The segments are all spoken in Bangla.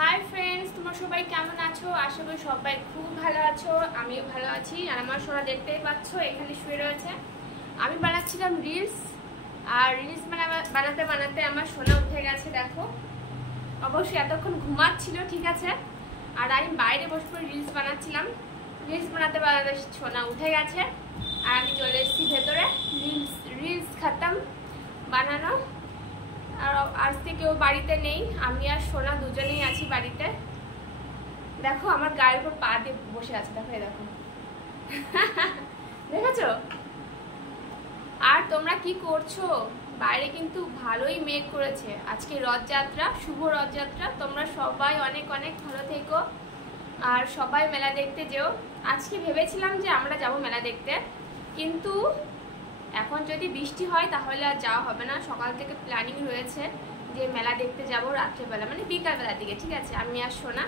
হাই ফ্রেন্ডস, তোমরা সবাই কেমন আছো? আশা করি সবাই খুব ভালো আছো। আমিও ভালো আছি। আর আমার সোনা দেখতেই পাচ্ছ এখানে শুয়ে রয়েছে। আমি বানাচ্ছিলাম রিলস, আর রিলস বানাতে বানাতে আমার সোনা উঠে গেছে। দেখো, অবশ্যই এতক্ষণ ঘুমাচ্ছিল, ঠিক আছে। আর আমি বাইরে বসে পড়ে রিলস বানাচ্ছিলাম। রিলস বানাতে বানাতে সোনা উঠে গেছে, আর আমি চলে এসেছি ভেতরে। রিলস খাতাম বানানো। আর আজকে কেউ বাড়িতে নেই, আমি আর সোনা দুজনেই আছি বাড়িতে। দেখো আমার গায়ের উপর পা দিয়ে বসে আছে, দেখো দেখো দেখেছো? আর তোমরা কি করছো? বাইরে কিন্তু ভালোই মেঘ করেছে। আজকে রথযাত্রা, শুভ রথযাত্রা। তোমরা সবাই অনেক অনেক ভালো থেকো, আর সবাই মেলা দেখতে যেও। আজকে ভেবেছিলাম যে আমরা যাব মেলা দেখতে, কিন্তু এখন যদি বৃষ্টি হয় তাহলে আর যাওয়া হবে না। সকাল থেকে প্ল্যানিং রয়েছে যে মেলা দেখতে যাব রাত্রেবেলা, মানে বিকালবেলার দিকে, ঠিক আছে, আমি আর সোনা।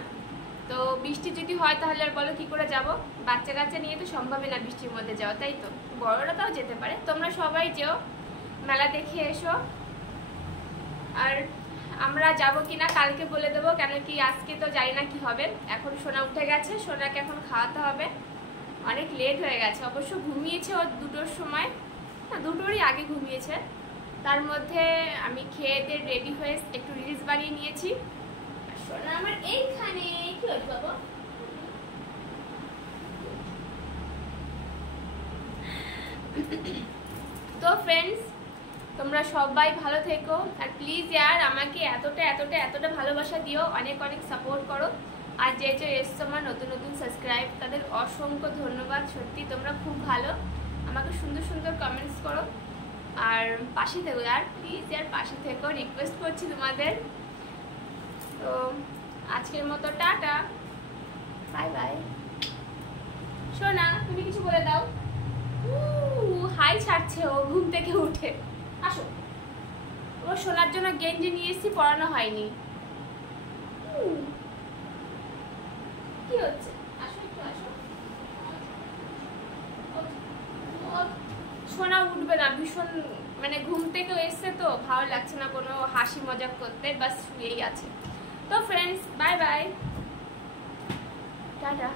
তো বৃষ্টি যদি হয় তাহলে আর বলো কি করে যাব? বাচ্চা কাচ্চা নিয়ে তো সম্ভবই না বৃষ্টির মধ্যে যাওয়া, তাই তো। বড়রা তাও যেতে পারে। তোমরা সবাই যেও, মেলা দেখে এসো। আর আমরা যাব কিনা কালকে বলে দেবো, কেন কি আজকে তো জানি না কি হবে। এখন সোনা উঠে গেছে, সোনাকে এখন খাওয়াতে হবে। অনেক লেট হয়ে গেছে, অবশ্য ঘুমিয়েছে ও 2টোর সময়, না 2টোরই আগে ঘুমিয়েছে। তার মধ্যে আমি খেয়ে দিয়ে রেডি হয়ে একটু রিলস বানিয়ে নিয়েছি। সোনা আমার এইখানে কি হচ্ছে বাবা? তো ফ্রেন্ডস, তোমরা সবাই ভালো থেকো। আর প্লিজ ইয়ার আমাকে এতটা ভালোবাসা দিও, অনেক অনেক সাপোর্ট করো। আর যে এসছো আমার নতুন নতুন সাবস্ক্রাইব, তাদের অসংখ্য ধন্যবাদ। সত্যি তোমরা খুব ভালো, আমাকে সুন্দর সুন্দর কমেন্টস করো। আর পাশে থেকো আর প্লিজ ইয়ার, পাশে থেকো, রিকোয়েস্ট করছি তোমাদের। তো আজকের মতো টাটা, বাই বাই। শোনা, তুমি কিছু বলে দাও। হাই ছাড়ছে ও ঘুম থেকে উঠে। আসো, ও শোনার জন্য গেঞ্জি নিয়ে এসেছি, পড়ানো হয়নি। কি হচ্ছে? আসো একটু আসো। সোনা উঠবে না, ভীষণ মানে ঘুম থেকে এসছে তো ভালো লাগছে না কোনো হাসি মজাক করতে, বাস শুয়েই আছে। তো ফ্রেন্ডস, বাই বাই, টাটা।